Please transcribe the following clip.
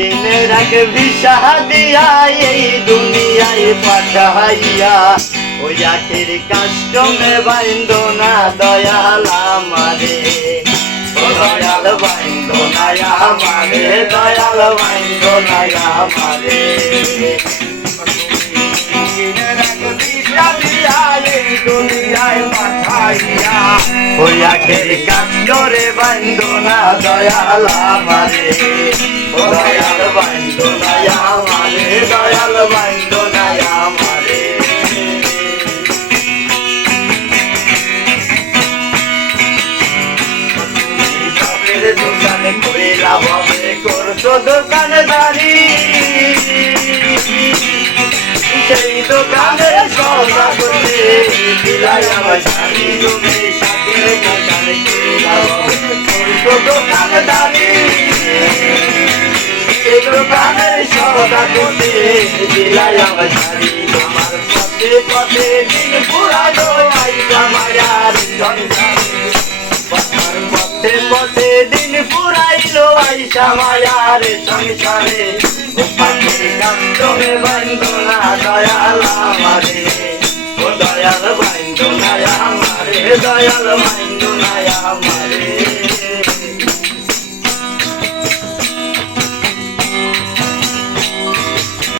দিনের এক ভিসা দিয়া এই দুনিয়ায় পাঠাইয়া ওই আখির কাস্টমে বাইন্দ না দয়াল আমারে, ও দয়াল বাইন্দ না আমারে, দয়াল বাইন্দ না আমারে। দুনিয়ায় পাঠাইয়া ওই আখের কান্দরে বাইন্দ না দয়াল আমারে, ও দয়াল বাইন্দ না আমারে, দয়াল বাইন্দ না আমারে। দোকানে কইলা হবে করছো দোকানদারি, সেই দোকানের সৌদা করতে দিলাই আমার শাড়ি তুমি সাথে দোকানে করছো দোকানদারি, সেই দোকানের সৌদা করতে দিলাই আমার শাড়ি। আমার পথে পথে দিন পুরানো আইসা মায়ার সংসারে, আমার পথে পথে দিন পুরাইলো আইসা মায়ার সংসারে। পাখির কান্দরে বাইন্দ না দয়াল আমারে, ও দয়াল বাইন্দ না আমারে, দয়াল বাইন্দ না আমারে।